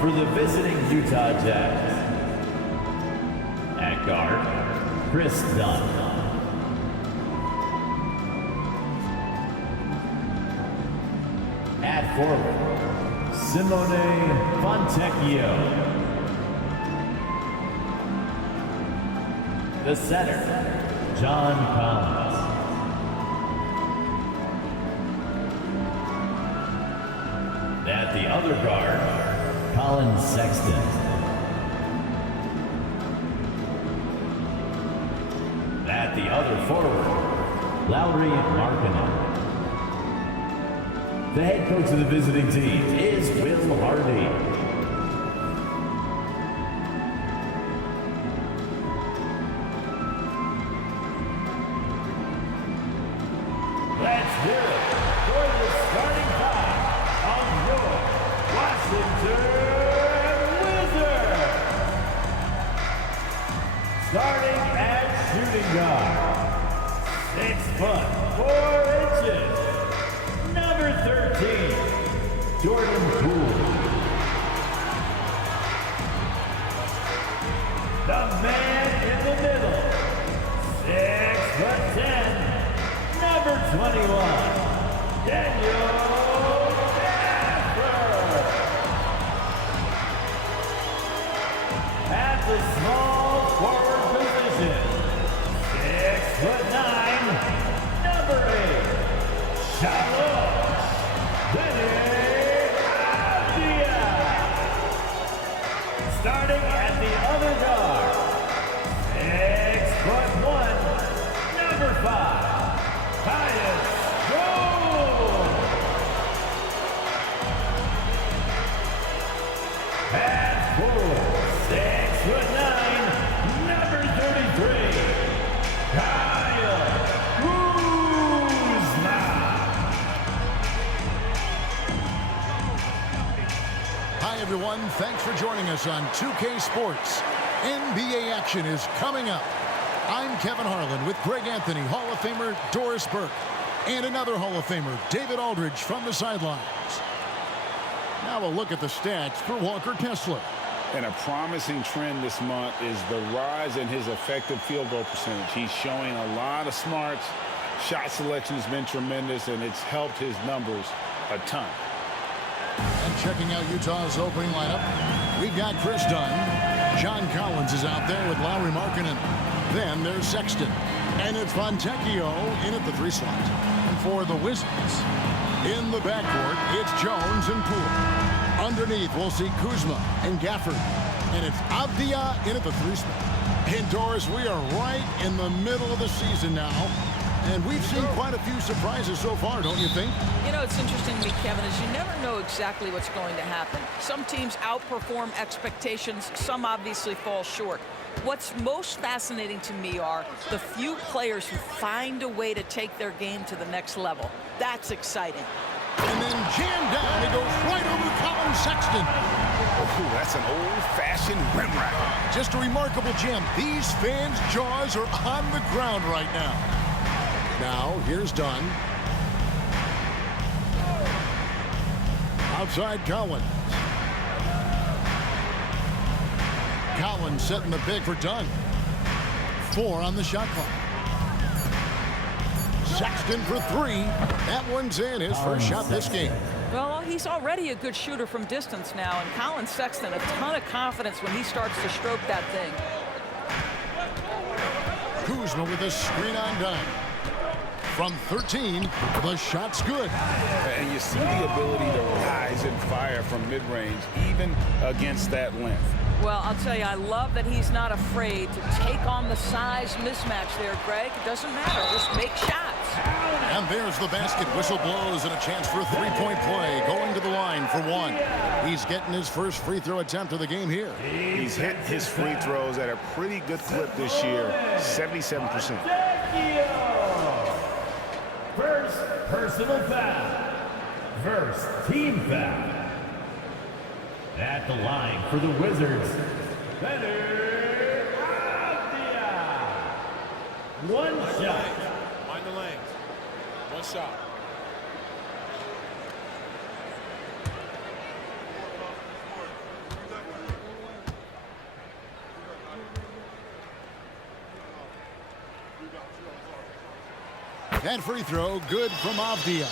for the visiting Utah Jazz. At guard, Chris Dunn. At forward, Simone Fontecchio. The center, John Collins. At the other guard, Colin Sexton. At the other forward, Lauri Markkanen. The head coach of the visiting team is Will Hardy. Let's hear it for the starting five of your Washington Wizards. Starting at shooting guard, 6 foot 4 inches. Number 13, Jordan Poole. The man in the middle, 6'10", number 21, Daniel Gafford. At the small forward position, 6'9", number 8, Charlotte. Starting at the other guard, 6'1", number 5, Tyus Jones. At forward, 6'9", number 33, Kyle Kuzma. Hi, everyone. Thanks for joining us on 2K Sports. NBA action is coming up. I'm Kevin Harlan with Greg Anthony, Hall of Famer Doris Burke, and another Hall of Famer, David Aldridge, from the sidelines. Now a look at the stats for Walker Kessler. And a promising trend this month is the rise in his effective field goal percentage. He's showing a lot of smarts. Shot selection has been tremendous, and it's helped his numbers a ton. And checking out Utah's opening lineup, we've got Chris Dunn. John Collins is out there with Lauri Markkanen. Then there's Sexton. And it's Fontecchio in at the 3 slot. And for the Wizards, in the backcourt, it's Jones and Poole. Underneath, we'll see Kuzma and Gafford. And it's Avdia in at the 3 spot. And Doris, we are right in the middle of the season now. And we've seen quite a few surprises so far, don't you think? You know, it's interesting to me, Kevin, is you never know exactly what's going to happen. Some teams outperform expectations. Some obviously fall short. What's most fascinating to me are the few players who find a way to take their game to the next level. That's exciting. And then jammed down, it goes right over Colin Sexton. Ooh, that's an old-fashioned rim rack. Just a remarkable jam. These fans' jaws are on the ground right now. Now, here's Dunn. Outside Collins. Collins setting the big for Dunn. 4 on the shot clock. Sexton for 3. That one's in, his first shot this game. Well, he's already a good shooter from distance now, and Colin Sexton, a ton of confidence when he starts to stroke that thing. Kuzma with a screen on Dunn. From 13, the shot's good. And you see the ability to rise and fire from mid-range, even against that length. Well, I'll tell you, I love that he's not afraid to take on the size mismatch there, Greg. It doesn't matter. Just make shots. And there's the basket. Whistle blows and a chance for a 3-point play. Going to the line for 1. He's getting his first free throw attempt of the game here. He's hit his free throws at a pretty good clip this year, 77%. First personal foul. First team foul. At the line for the Wizards, Benner Avdia. 1 shot. Mind the lanes. 1 shot. That free throw good from Avdia.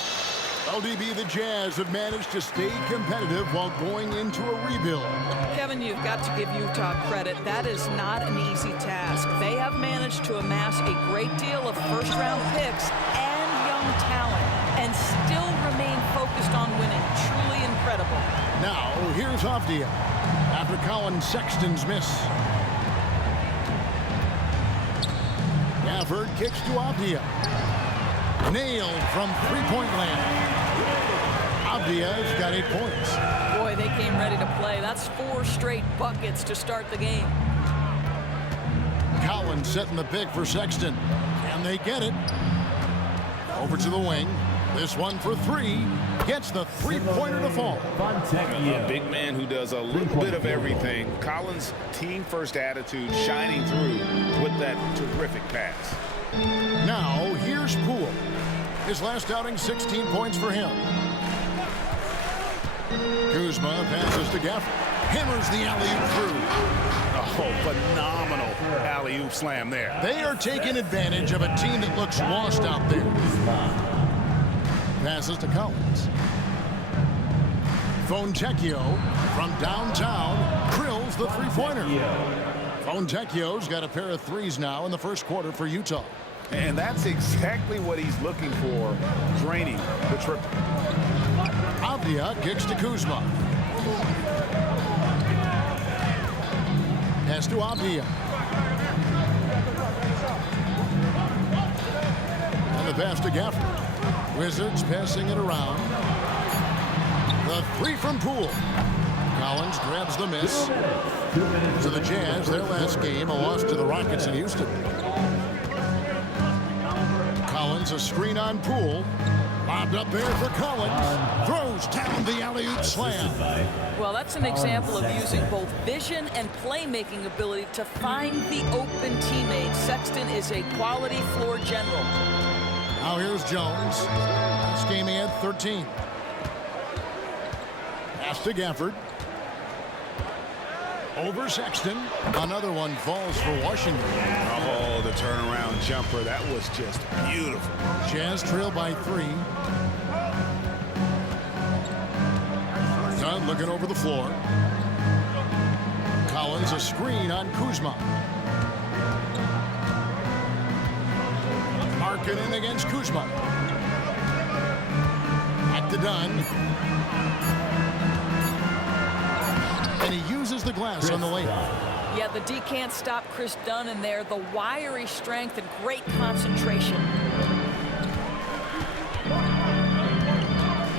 LDB, the Jazz have managed to stay competitive while going into a rebuild. Kevin, you've got to give Utah credit. That is not an easy task. They have managed to amass a great deal of first-round picks and young talent and still remain focused on winning. Truly incredible. Now, here's Avdia after Colin Sexton's miss. Gafford kicks to Avdia. Nailed from three-point land. Avdia's got 8 points. Boy, they came ready to play. That's 4 straight buckets to start the game. Collins setting the pick for Sexton. And they get it. Over to the wing. This one for 3. Gets the three-pointer to fall. A big man who does a little bit of everything. Collins' team-first attitude shining through with that terrific pass. Now, here's Poole. His last outing, 16 points for him. Kuzma passes to Gafford. Hammers the alley-oop through. Oh, phenomenal alley-oop slam there. They are taking advantage of a team that looks lost out there. Passes to Collins. Fontecchio from downtown drills the three-pointer. Fontecchio's got a pair of threes now in the first quarter for Utah. And that's exactly what he's looking for, draining the triple. Avdia kicks to Kuzma. Pass to Avdia. And the pass to Gafford. Wizards passing it around. The three from Poole. Collins grabs the miss. To the Jazz, their last game, a loss to the Rockets in Houston. Collins, a screen on Poole. Lobbed up there for Collins. Throws down the alley-oop slam. Well, that's an example of using both vision and playmaking ability to find the open teammate. Sexton is a quality floor general. Now here's Jones. This game he had 13. Pass to Gafford. Over Sexton. Another one falls for Washington. Oh, the turnaround jumper. That was just beautiful. Jazz trail by 3. Dunn looking over the floor. Collins a screen on Kuzma. Markkanen against Kuzma. Back to Dunn. And he uses the glass on the lane. Yeah, the D can't stop Chris Dunn in there. The wiry strength and great concentration.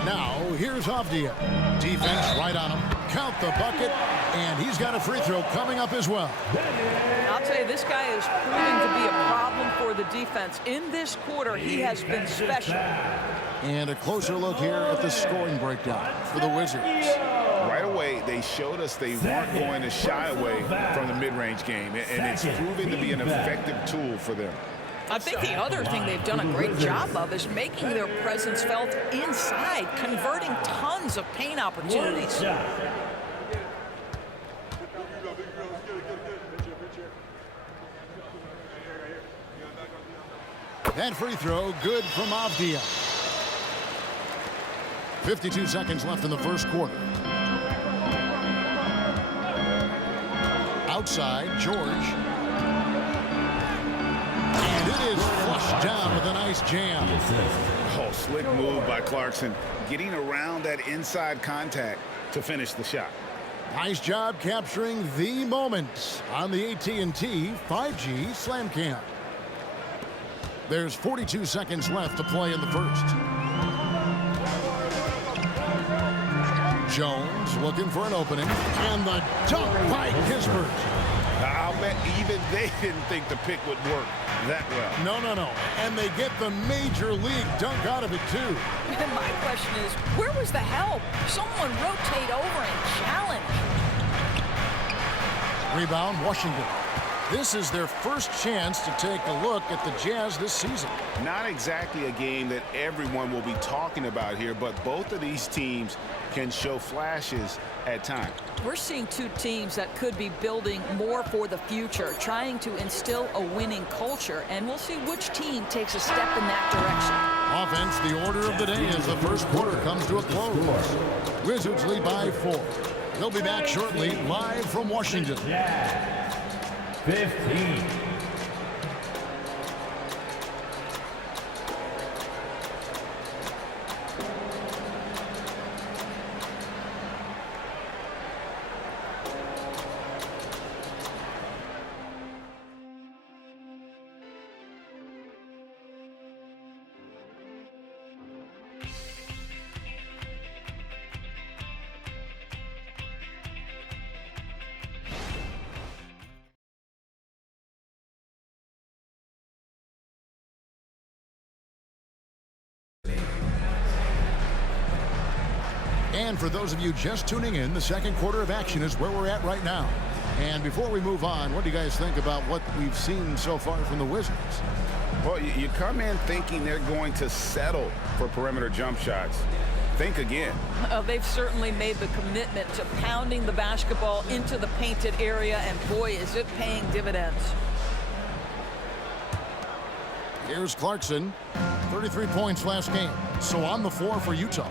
Now, here's Avdia. Defense right on him. Count the bucket, and he's got a free throw coming up as well. I'll tell you, this guy is proving to be a problem for the defense. In this quarter, he has been special. And a closer look here at the scoring breakdown for the Wizards. Right away, they showed us they weren't going to shy away from the mid-range game, and it's proving to be an effective tool for them. I think the other thing they've done a great job of is making their presence felt inside, converting tons of paint opportunities. That free throw good from Avdia. 52 seconds left in the first quarter. Outside, George. And it is flushed down with a nice jam. Oh, slick move by Clarkson, getting around that inside contact to finish the shot. Nice job capturing the moment on the AT&T 5G Slam Cam. There's 42 seconds left to play in the first. Jones looking for an opening. And the dunk by Kispert. I'll bet even they didn't think the pick would work that well. No. And they get the major league dunk out of it, too. And my question is, where was the help? Someone rotate over and challenge. Rebound, Washington. This is their first chance to take a look at the Jazz this season. Not exactly a game that everyone will be talking about here, but both of these teams can show flashes at times. We're seeing two teams that could be building more for the future, trying to instill a winning culture, and we'll see which team takes a step in that direction. Offense, the order of the day as the first quarter comes to a close. Wizards lead by 4. They'll be back shortly, live from Washington. Jazz 15. And for those of you just tuning in, the second quarter of action is where we're at right now. And before we move on, what do you guys think about what we've seen so far from the Wizards? Well, you come in thinking they're going to settle for perimeter jump shots. Think again. They've certainly made the commitment to pounding the basketball into the painted area, and boy, is it paying dividends. Here's Clarkson, 33 points last game. So on the floor for Utah.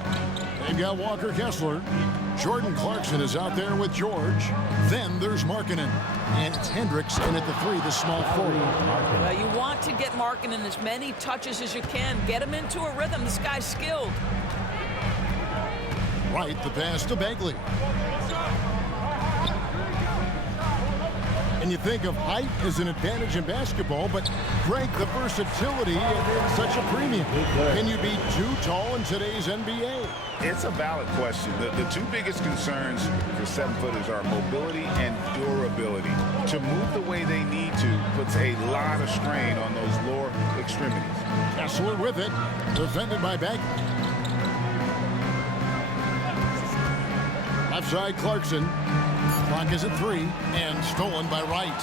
They've got Walker Kessler. Jordan Clarkson is out there with George. Then there's Markkanen. And it's Hendricks in at the 3, the small forward. Well, you want to get Markkanen as many touches as you can. Get him into a rhythm. This guy's skilled. Right, the pass to Bagley. And you think of height as an advantage in basketball, but Greg, the versatility is such a premium. Can you be too tall in today's NBA? It's a valid question. The two biggest concerns for 7-footers are mobility and durability. To move the way they need to puts a lot of strain on those lower extremities. Kessler with it, defended by Bagley. Left side Clarkson. Clock is at 3 and stolen by Wright.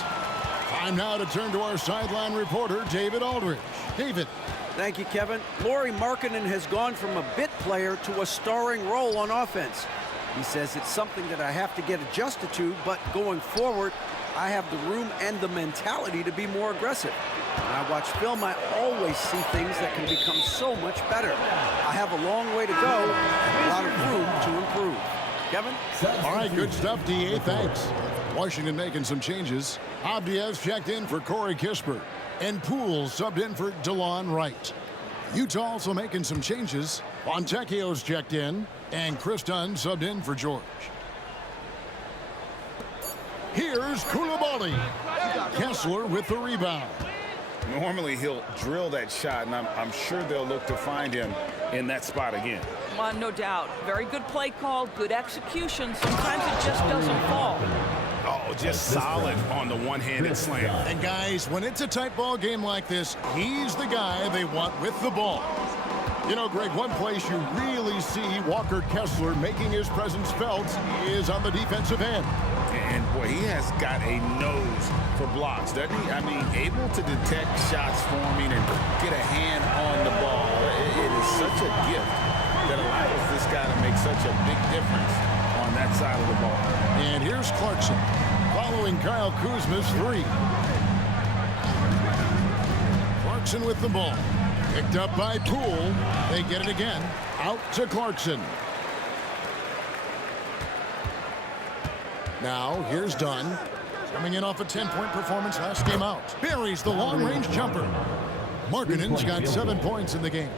Time now to turn to our sideline reporter, David Aldridge. David. Thank you, Kevin. Lauri Markkanen has gone from a bit player to a starring role on offense. He says it's something that I have to get adjusted to, but going forward, I have the room and the mentality to be more aggressive. When I watch film, I always see things that can become so much better. I have a long way to go and a lot of room to improve. Kevin? All right, good stuff, D.A. Thanks. Washington making some changes. Abdias checked in for Corey Kispert. And Poole subbed in for DeLon Wright. Utah also making some changes. Fontecchio's checked in. And Chris Dunn subbed in for George. Here's Coulibaly. Kessler with the rebound. Normally he'll drill that shot, and I'm sure they'll look to find him in that spot again. No doubt. Very good play call, good execution. Sometimes it just doesn't fall. Oh, just solid on the one-handed slam. And guys, when it's a tight ball game like this, he's the guy they want with the ball. You know, Greg, one place you really see Walker Kessler making his presence felt is on the defensive end. And boy, he has got a nose for blocks, doesn't he? I mean, able to detect shots forming and get a hand on the ball. It is such a gift that allows this guy to make such a big difference on that side of the ball. And here's Clarkson following Kyle Kuzma's 3. Clarkson with the ball. Picked up by Poole. They get it again. Out to Clarkson. Now, here's Dunn. Coming in off a 10-point performance last game out. Buries the long-range jumper. Markkanen's got 7 points in the game.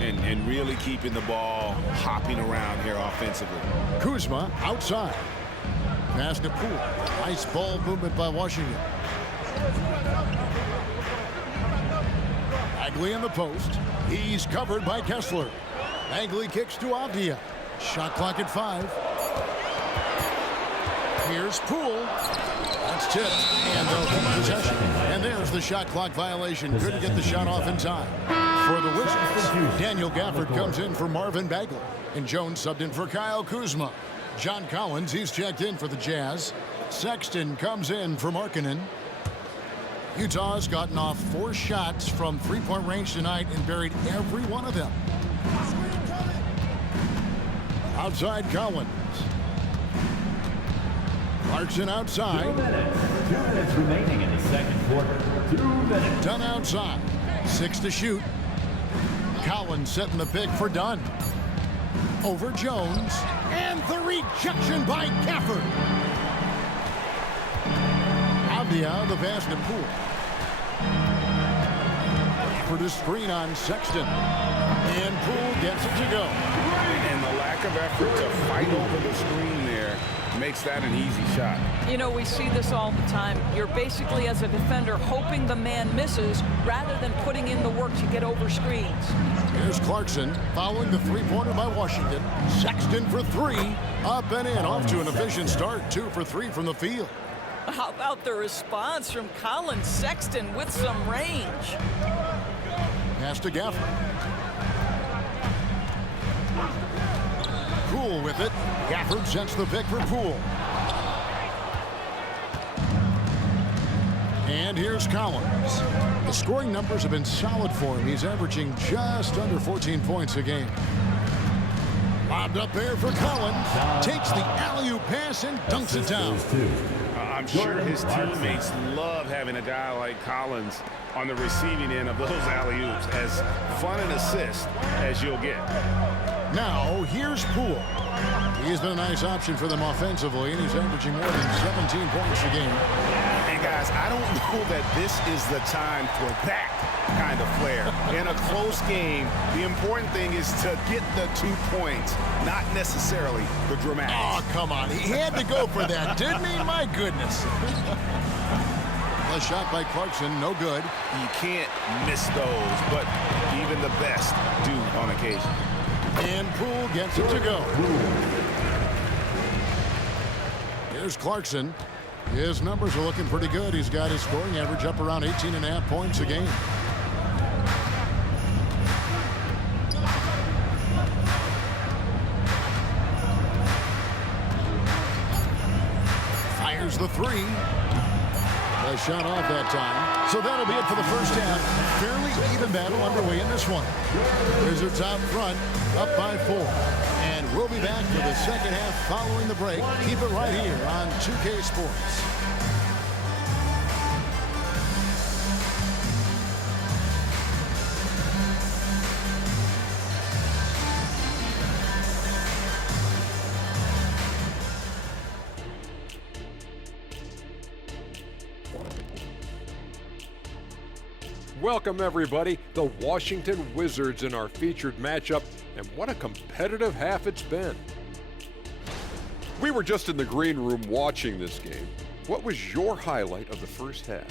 And really keeping the ball hopping around here offensively. Kuzma outside. Pass to Poole. Nice ball movement by Washington. Bagley in the post. He's covered by Kessler. Bagley kicks to Avdia. Shot clock at 5. Here's Poole. That's tipped. And they'll keep possession. And there's the shot clock violation. Couldn't get the shot off in time. For the Wizards, Daniel Gafford comes in for Marvin Bagley. And Jones subbed in for Kyle Kuzma. John Collins, he's checked in for the Jazz. Sexton comes in for Markkanen. Utah's gotten off 4 shots from three-point range tonight and buried every one of them. Outside Collins. Clarkson outside. 2 minutes. 2 minutes remaining in the second quarter. 2 minutes. Dunn outside. 6 to shoot. Collins setting the pick for Dunn. Over Jones. And the rejection by Gafford. Avdia, the pass to Poole. For the screen on Sexton. And Poole gets it to go. And the lack of effort to fight over the screen there makes that an easy shot. You know, we see this all the time. You're basically, as a defender, hoping the man misses rather than putting in the work to get over screens. Here's Clarkson following the three-pointer by Washington. Sexton for 3. Up and in. Off to an efficient start. 2 for 3 from the field. How about the response from Colin Sexton with some range? Pass to Gafford. Poole with it. Gafford sets the pick for Poole. And here's Collins. The scoring numbers have been solid for him. He's averaging just under 14 points a game. Lobbed up there for Collins. Takes the alley-oop pass and dunks it down. I'm sure his teammates love having a guy like Collins on the receiving end of those alley-oops. As fun an assist as you'll get. Now, here's Poole. He's been a nice option for them offensively, and he's averaging more than 17 points a game. And guys, I don't know that this is the time for that kind of flair. In a close game, the important thing is to get the 2 points, not necessarily the dramatics. Oh, come on. He had to go for that, didn't he? My goodness. A shot by Clarkson, no good. You can't miss those, but even the best do on occasion. And Poole gets it to go. Here's Clarkson. His numbers are looking pretty good. He's got his scoring average up around 18.5 points a game. Fires the 3. A shot off that time. So that'll be it for the first half. Fairly even battle underway in this one. Wizards out front, up by 4. And we'll be back for the second half following the break. Keep it right here on 2K Sports. Welcome, everybody. The Washington Wizards in our featured matchup, and what a competitive half it's been. We were just in the green room watching this game. What was your highlight of the first half?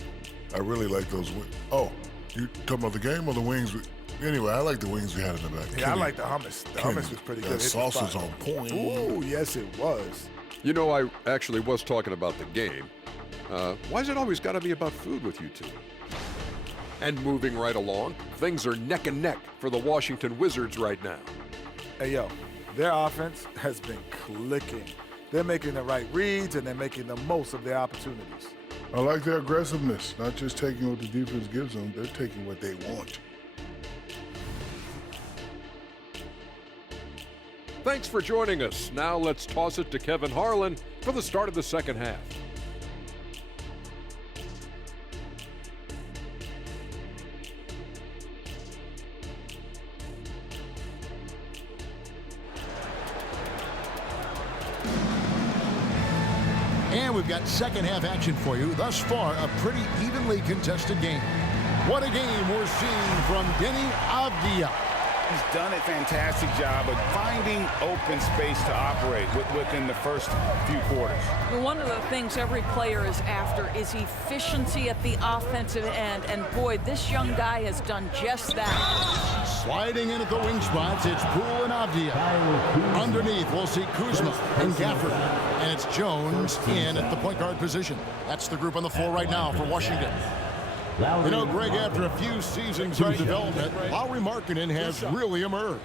I really like those wings. Oh, you talking about the game or the wings? Anyway, I like the wings we had in the back. Yeah, I like the hummus. The hummus was pretty good. That sauce was on point. Ooh, yes, it was. You know, I actually was talking about the game. Why's it always got to be about food with you two? And moving right along, things are neck and neck for the Washington Wizards right now. Hey, yo, their offense has been clicking. They're making the right reads, and they're making the most of their opportunities. I like their aggressiveness, not just taking what the defense gives them. They're taking what they want. Thanks for joining us. Now let's toss it to Kevin Harlan for the start of the second half. And we've got second half action for you. Thus far, a pretty evenly contested game. What a game we're seeing from Deni Avdia. He's done a fantastic job of finding open space to operate within the first few quarters. One of the things every player is after is efficiency at the offensive end. And boy, this young guy has done just that. Sliding in at the wing spots, it's Poole and Avdia. Underneath, we'll see Kuzma and Gafford. And it's Jones in at the point guard position. That's the group on the floor right now for Washington. You know, Greg, after a few seasons of development, Lauri Markkanen has really emerged.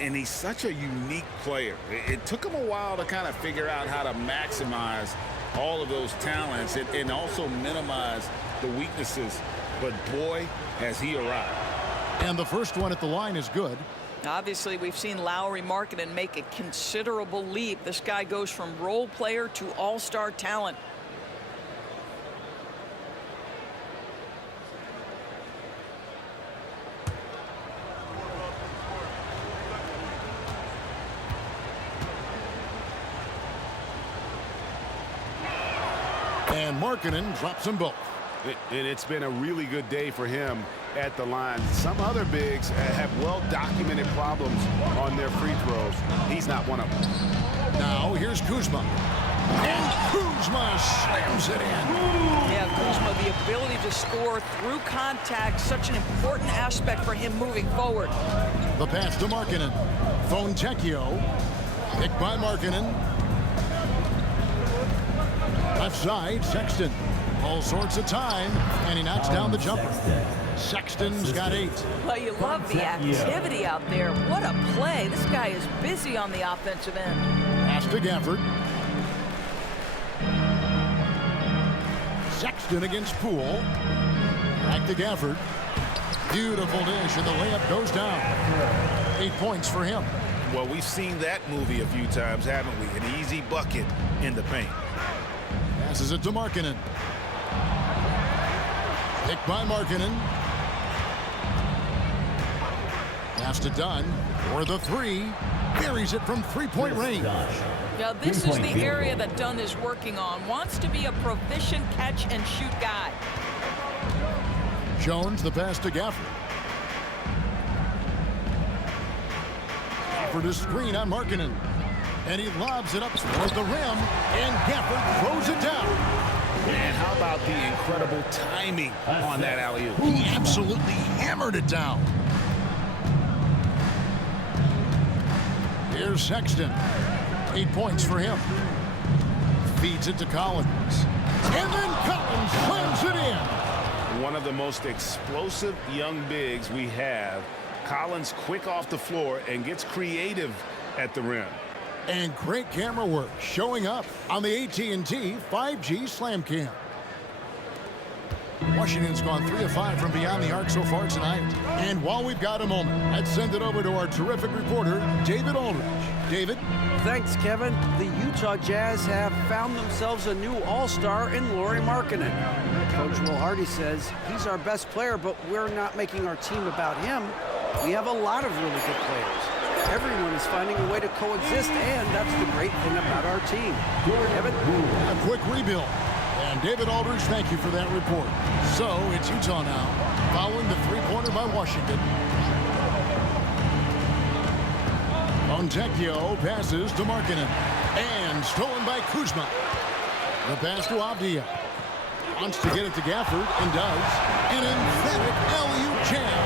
And he's such a unique player. It took him a while to kind of figure out how to maximize all of those talents and also minimize the weaknesses. But boy, has he arrived. And the first one at the line is good. Obviously, we've seen Lauri Markkanen make a considerable leap. This guy goes from role player to all-star talent. And Markkanen drops them both. And it's been a really good day for him at the line. Some other bigs have well-documented problems on their free throws. He's not one of them. Now here's Kuzma. And Kuzma slams it in. Yeah, Kuzma, the ability to score through contact, such an important aspect for him moving forward. The pass to Markkanen. Fontecchio. Picked by Markkanen. Left side, Sexton. All sorts of time, and he knocks down the jumper. Sexton's got 8. Well, you love the activity out there. What a play. This guy is busy on the offensive end. Pass to Gafford. Sexton against Poole. Back to Gafford. Beautiful dish, and the layup goes down. 8 points for him. Well, we've seen that movie a few times, haven't we? An easy bucket in the paint. Passes it to Markkanen. Picked by Markkanen. Pass to Dunn for the 3. Buries it from three-point range. Now, this is the area that Dunn is working on. Wants to be a proficient catch-and-shoot guy. Jones, the pass to Gafford. Gafford is screen on Markkanen. And he lobs it up toward the rim. And Gafford throws it down. And how about the incredible timing on that alley-oop? He absolutely hammered it down. Here's Sexton. 8 points for him. Feeds it to Collins. And then Collins slams it in. One of the most explosive young bigs we have. Collins quick off the floor and gets creative at the rim. And great camera work showing up on the AT&T 5G Slam Cam. Washington's gone 3 of 5 from beyond the arc so far tonight. And while we've got a moment, let's send it over to our terrific reporter, David Aldridge. David? Thanks, Kevin. The Utah Jazz have found themselves a new all-star in Lauri Markkanen. Coach Will Hardy says he's our best player, but we're not making our team about him. We have a lot of really good players. Everyone is finding a way to coexist, and that's the great thing about our team. Kevin? A quick rebuild. And David Aldridge, thank you for that report. So it's Utah now, following the three-pointer by Washington. Fontecchio passes to Markkanen. And stolen by Kuzma. The pass to Avdia. Wants to get it to Gafford, and does. An emphatic alley-oop jam.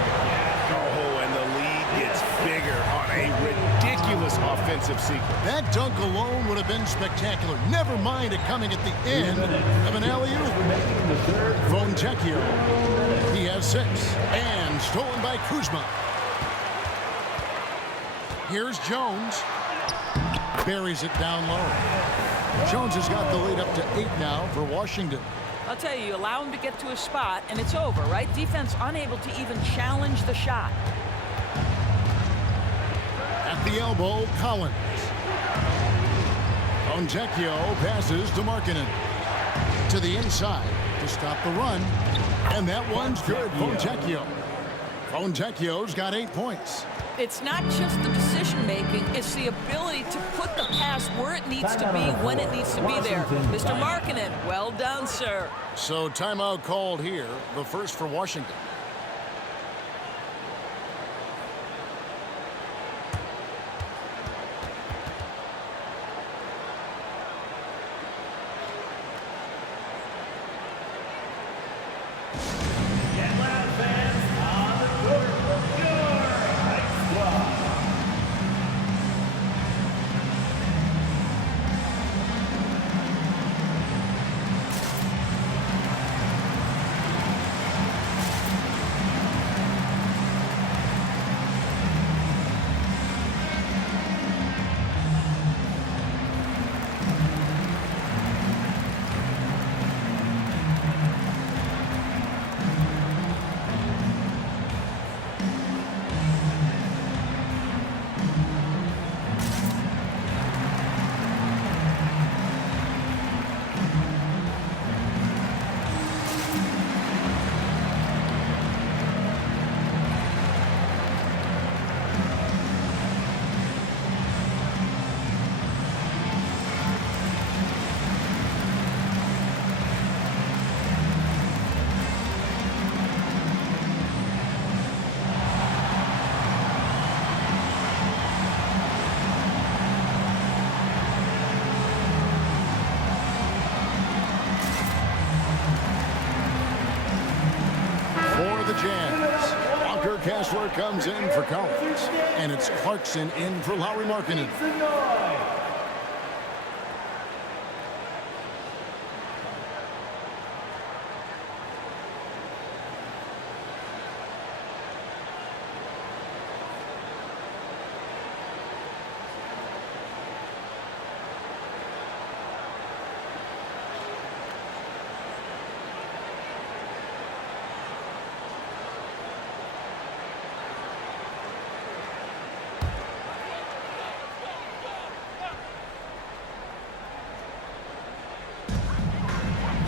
Oh, and the lead gets bigger on a ridiculous offensive sequence. That dunk alone would have been spectacular. Never mind it coming at the end of an alley-oop. Fontecchio. He has 6. And stolen by Kuzma. Here's Jones. Buries it down low. Jones has got the lead up to 8 now for Washington. I'll tell you, allow him to get to a spot, and it's over, right? Defense unable to even challenge the shot. At the elbow, Collins. Fontecchio passes to Markkanen. To the inside to stop the run. And that one's good, Fontecchio. Fontecchio's got 8 points. It's not just the decision-making, it's the ability to put the pass where it needs to be, when it needs to be there. Mr. Markkanen, well done, sir. So timeout called here, the first for Washington. Atlanta fans on the court for your high squad. Kessler comes in for Collins. And it's Clarkson in for Lauri Markkanen.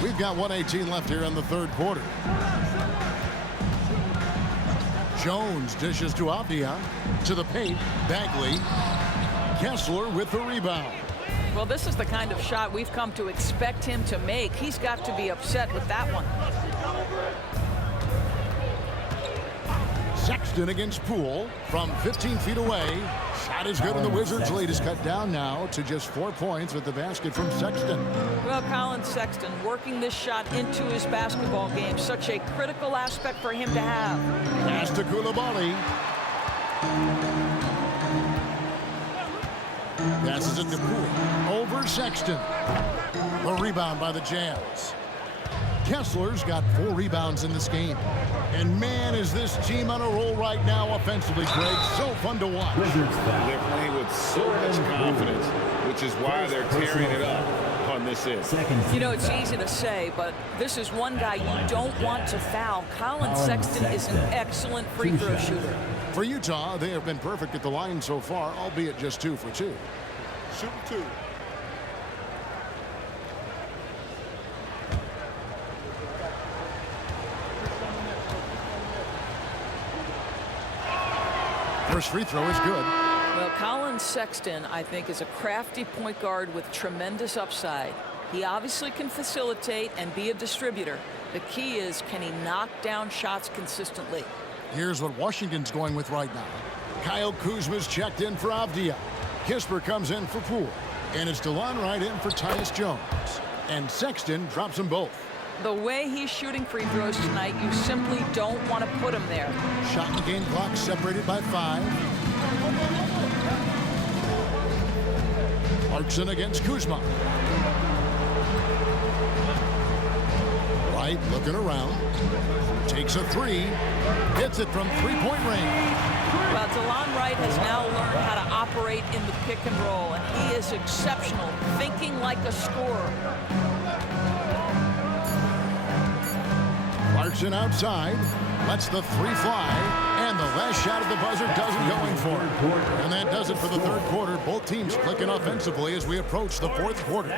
We've got 1:18 left here in the third quarter. Jones dishes to Avdia. To the paint. Bagley. Kessler with the rebound. Well, this is the kind of shot we've come to expect him to make. He's got to be upset with that one. Sexton against Poole from 15 feet away. Shot is good, and the Wizards' lead is cut down now to just 4 points with the basket from Sexton. Well, Colin Sexton working this shot into his basketball game. Such a critical aspect for him to have. Pass to Coulibaly. Passes it to Poole. Over Sexton. A rebound by the Jazz. Kessler's got 4 rebounds in this game. And man, is this team on a roll right now offensively, Greg. So fun to watch. They're playing with so much confidence, which is why they're tearing it up on this end. You know, it's easy to say, but this is one guy you don't want to foul. Colin Sexton is an excellent free throw shooter. For Utah, they have been perfect at the line so far, albeit just 2 for 2. Shoot 2. First free throw is good. Well, Colin Sexton, I think, is a crafty point guard with tremendous upside. He obviously can facilitate and be a distributor. The key is, can he knock down shots consistently? Here's what Washington's going with right now. Kyle Kuzma's checked in for Avdia. Kispert comes in for Poole. And it's DeLon Wright in for Tyus Jones. And Sexton drops them both. The way he's shooting free throws tonight, you simply don't want to put him there. Shot and game clock separated by 5. Clarkson against Kuzma. Wright looking around. Takes a 3. Hits it from three-point range. Well, DeLon Wright has now learned how to operate in the pick and roll, and he is exceptional, thinking like a scorer. Clarkson outside, lets the 3 fly, and the last shot at the buzzer doesn't go in for it. And that does it for the third quarter. Both teams clicking offensively as we approach the fourth quarter.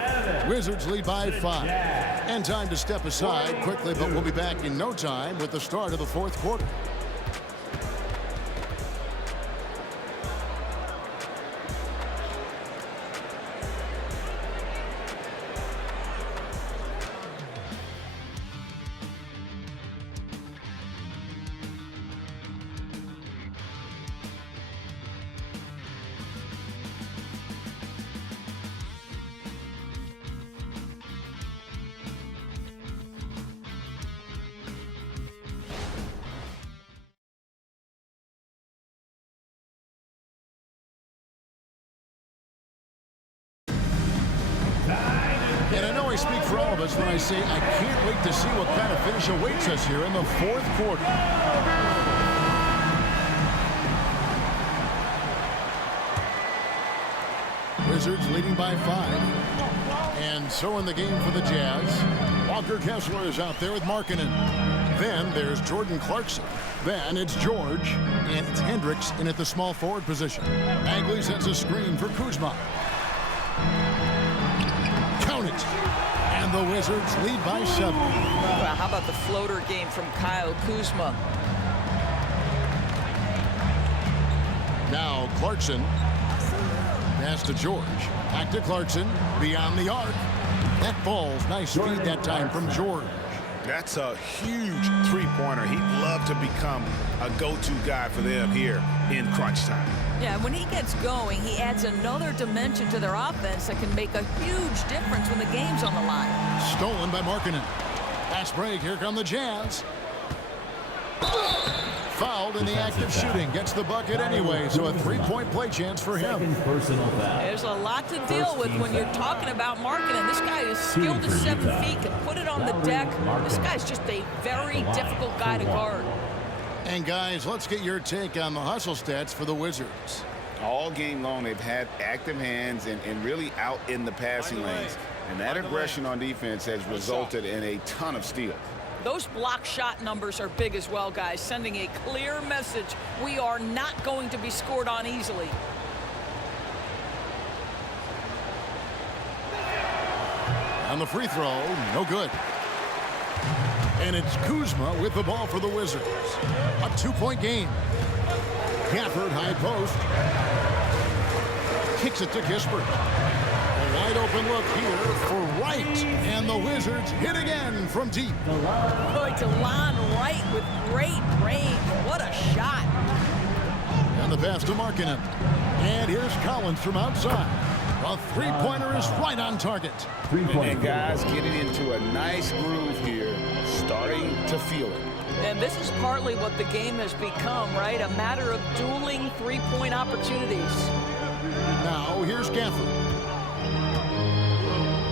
Wizards lead by 5. And time to step aside quickly, but we'll be back in no time with the start of the fourth quarter. And I know I speak for all of us when I say I can't wait to see what kind of finish awaits us here in the fourth quarter. Wizards leading by 5. And so in the game for the Jazz, Walker Kessler is out there with Markkanen. Then there's Jordan Clarkson. Then it's George. And it's Hendricks in at the small forward position. Bagley sets a screen for Kuzma. Count it. And the Wizards lead by 7. Well, how about the floater game from Kyle Kuzma? Now Clarkson. Pass to George. Back to Clarkson. Beyond the arc. That falls. Nice speed that time from George. That's a huge three-pointer. He'd love to become a go-to guy for them here in crunch time. Yeah, when he gets going, he adds another dimension to their offense that can make a huge difference when the game's on the line. Stolen by Markkanen. Fast break. Here come the Jazz. fouled in the act of shooting. Gets the bucket anyway, so a three-point play chance for him. Personal foul. There's a lot to deal with when you're talking about Markkanen. This guy is skilled at 7 feet, can put it on the deck. This guy's just a very difficult guy to guard. And guys, let's get your take on the hustle stats for the Wizards. All game long, they've had active hands and really out in the passing lanes. And that aggression on defense has resulted in a ton of steals. Those block shot numbers are big as well, guys, sending a clear message. We are not going to be scored on easily. On the free throw, no good. And it's Kuzma with the ball for the Wizards. A 2-point game. Gafford, high post. Kicks it to Kispert. A wide open look here for Wright. And the Wizards hit again from deep. Boy, DeLon Wright with great range. What a shot. And the pass to Markkanen. And here's Collins from outside. A three-pointer is right on target. And guys getting into a nice groove here, starting to feel it. And this is partly what the game has become, right? A matter of dueling three-point opportunities. Now here's Gafford.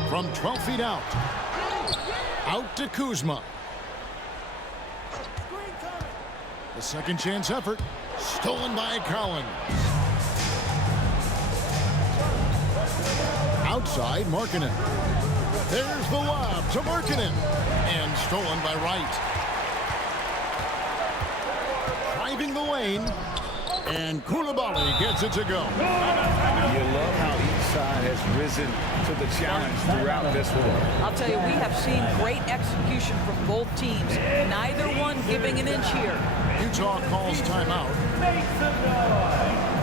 From 12 feet out. Out to Kuzma. The second chance effort. Stolen by Collins. Outside, Markkanen. There's the lob to Markkanen. And stolen by Wright. Driving the lane. And Koulibaly gets it to go. You love how each side has risen to the challenge throughout this one. I'll tell you, we have seen great execution from both teams. Neither one giving an inch here. Utah calls timeout. Make some noise.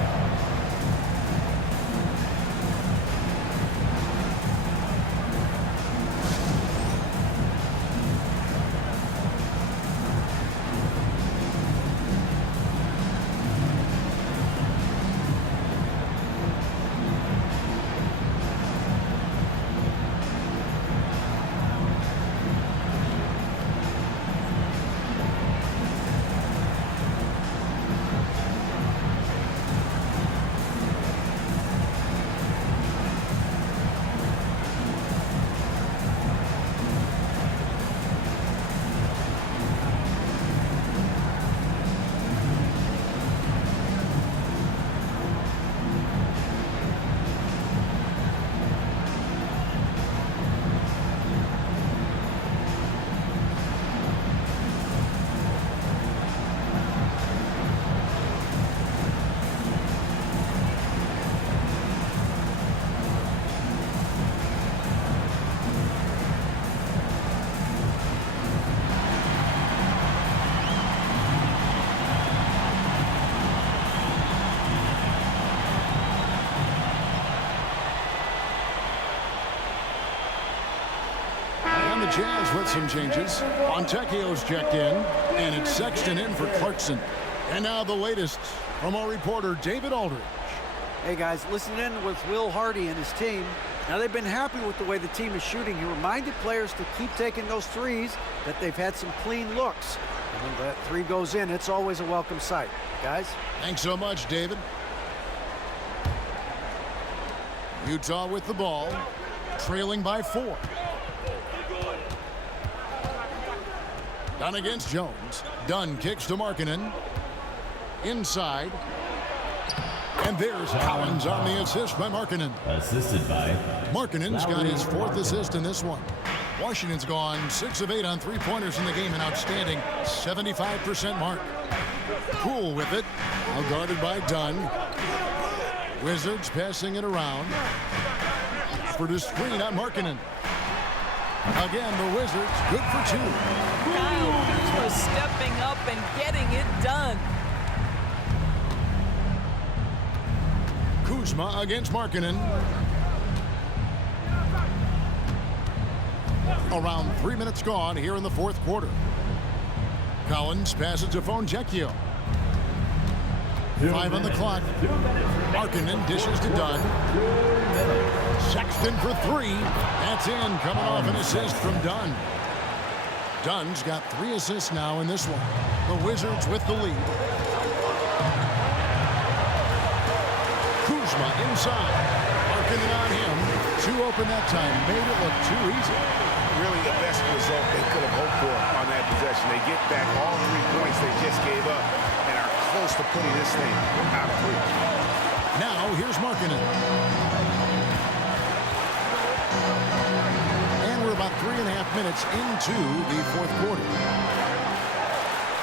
Jazz with some changes. Fontecchio's checked in, and it's Sexton in for Clarkson. And now the latest from our reporter, David Aldridge. Hey guys, listen in with Will Hardy and his team. Now they've been happy with the way the team is shooting. He reminded players to keep taking those threes, that they've had some clean looks. And when that three goes in, it's always a welcome sight. Guys? Thanks so much, David. Utah with the ball, trailing by 4. Dunn against Jones. Dunn kicks to Markkanen. Inside. And there's Collins on the assist by Markkanen. Assisted by Markkanen's got his 4th assist in this one. Washington's gone 6 of 8 on three-pointers in the game, an outstanding 75% mark. Poole with it. Now guarded by Dunn. Wizards passing it around. For the screen on Markkanen. Again, the Wizards good for 2. Kyle Kuzma stepping up and getting it done. Kuzma against Markkanen. Around 3 minutes gone here in the 4th quarter. Collins passes to Fontecchio. 5 on the clock. Markkanen dishes to Dunn. Sexton for 3. That's in, coming off an assist from Dunn. Dunn's got 3 assists now in this one. The Wizards with the lead. Kuzma inside. Marking on him. 2 open that time. Made it look too easy. Really the best result they could have hoped for on that possession. They get back all 3 points they just gave up and are close to putting this thing out of reach. Now here's Markkanen. And we're about 3.5 minutes into the 4th quarter.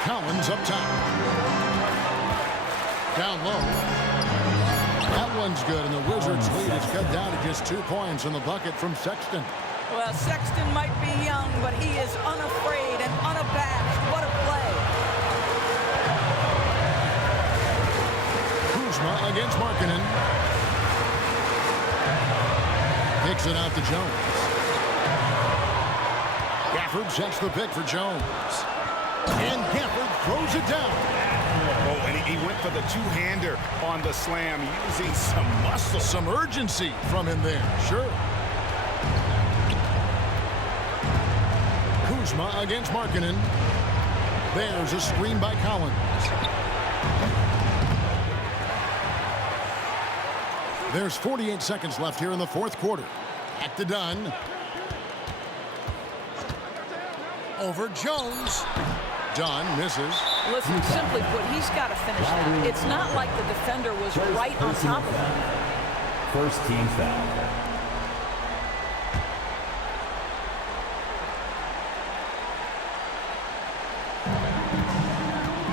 Collins up top. Down low. That one's good, and the Wizards' lead is cut down to just 2 points in the bucket from Sexton. Well, Sexton might be young, but he is unafraid and unabashed. What a play. Kuzma against Markkanen. Kicks it out to Jones. Gafford sets the pick for Jones. And Gafford throws it down. Oh, and he went for the 2-hander on the slam, using some muscle. Some urgency from him there, sure. Kuzma against Markkanen. There's a screen by Collins. There's 48 seconds left here in the 4th quarter. Back to Dunn. Over Jones. Dunn misses. Listen, simply put, he's got to finish that. It's not like the defender was right on top of him. First team foul.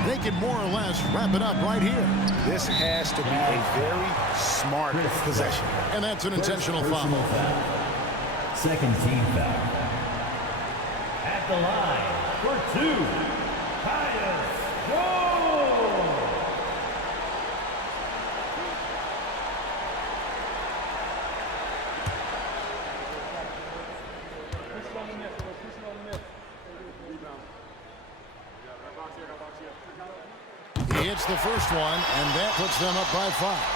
They can more or less wrap it up right here. This has to be a very smart possession. And that's an intentional foul. Second team foul. At the line for 2, Tyus Jones. He hits the first one, and that puts them up by 5.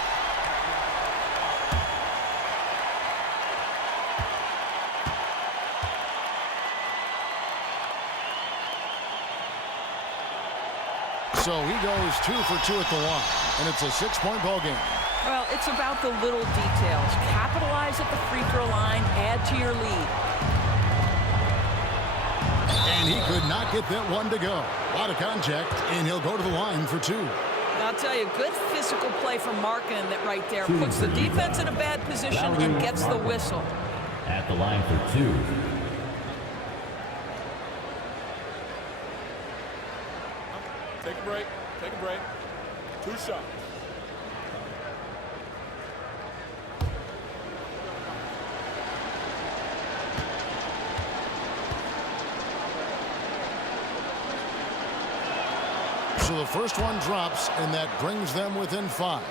So he goes 2 for 2 at the line, and it's a 6-point ball game. Well, it's about the little details. Capitalize at the free throw line, add to your lead. And he could not get that one to go. A lot of contact, and he'll go to the line for 2. I'll tell you, good physical play from Markkanen that right there puts the defense in a bad position and gets the whistle. At the line for 2. Take a break. Take a break. 2 shots. So the first one drops, and that brings them within 5.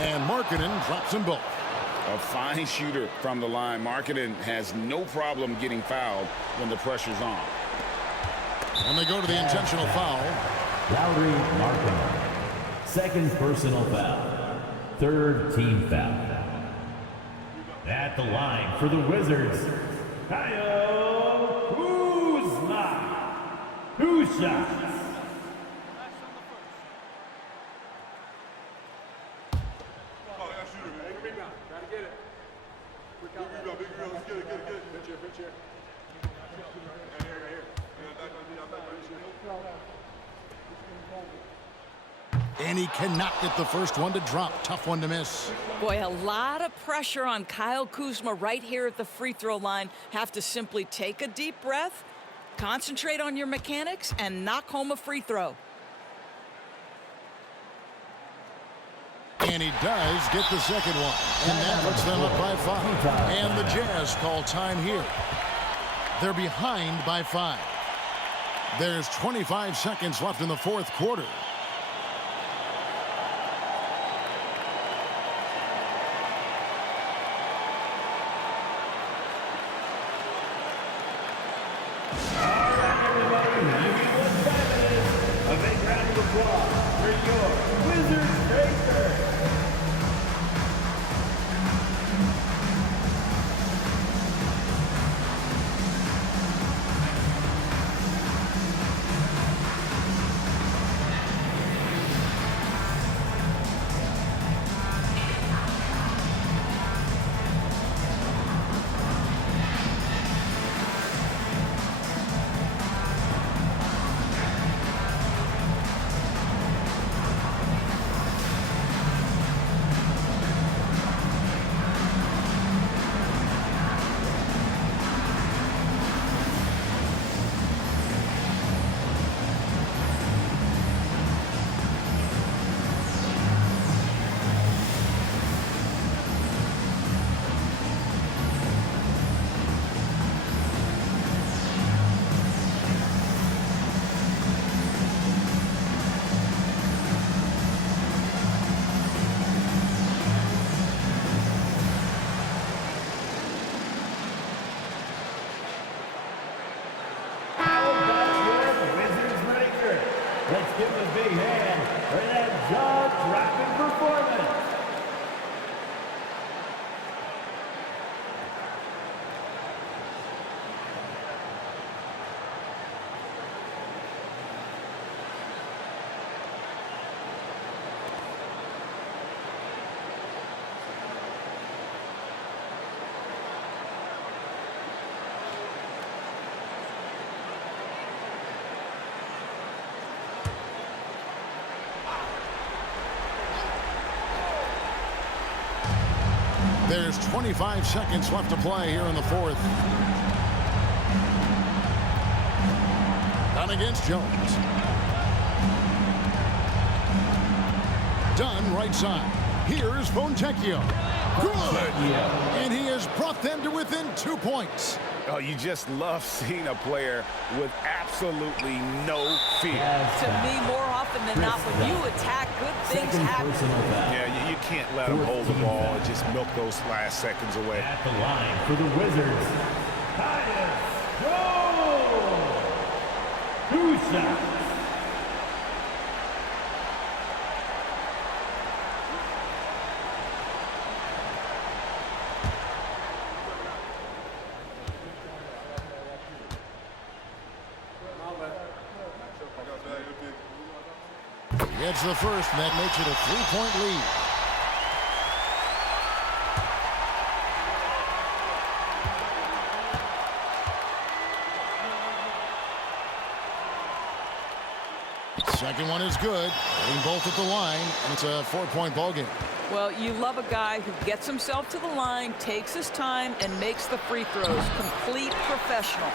And Markkanen drops them both. A fine shooter from the line. Markkanen has no problem getting fouled when the pressure's on. And they go to the intentional foul. Lauri Markkanen. Second personal foul. Third team foul. At the line for the Wizards, Kyle Kuzma. 2 shots. And he cannot get the first one to drop. Tough one to miss. Boy, a lot of pressure on Kyle Kuzma right here at the free throw line. Have to simply take a deep breath, concentrate on your mechanics, and knock home a free throw. And he does get the second one. And that puts them up by 5. And the Jazz call time here. They're behind by 5. There's 25 seconds left in the 4th quarter. A big round of applause for your Wizards Breaker. Let's give him a big hand for that jaw-dropping performance. There's 25 seconds left to play here in the fourth. Dunn against Jones. Dunn right side. Here's Fontecchio. Good! And he has brought them to within 2 points. Oh, you just love seeing a player with absolutely no fear. To me, more often than not, when you attack, good things happen. Yeah, you can't let him hold the ball and just milk those last seconds away. At the line for the Wizards, Tyus Jones. 2 shots. It's the first, and that makes it a 3-point lead. Second one is good. Hitting both at the line, and it's a 4-point ball game. Well, you love a guy who gets himself to the line, takes his time, and makes the free throws. Complete professional.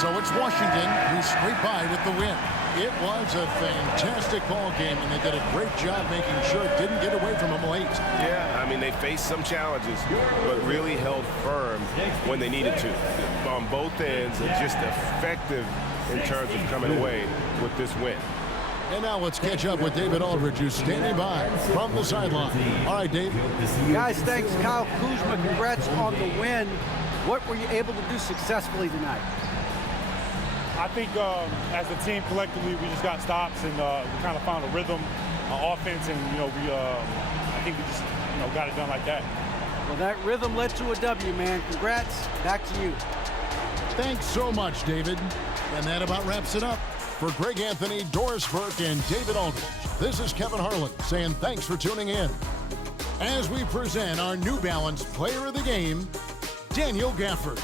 So it's Washington who scraped by with the win. It was a fantastic ball game, and they did a great job making sure it didn't get away from them late. Yeah, I mean, they faced some challenges, but really held firm when they needed to. On both ends, and just effective in terms of coming away with this win. And now let's catch up with David Aldridge, who's standing by from the sideline. All right, Dave. Guys, thanks, Kyle Kuzma. Congrats on the win. What were you able to do successfully tonight? I think as a team collectively, we just got stops and we kind of found a rhythm on offense, and I think we just got it done like that. Well, that rhythm led to a W, man. Congrats. Back to you. Thanks so much, David. And that about wraps it up. For Greg Anthony, Doris Burke, and David Aldridge, this is Kevin Harlan saying thanks for tuning in. As we present our New Balance Player of the Game, Daniel Gafford.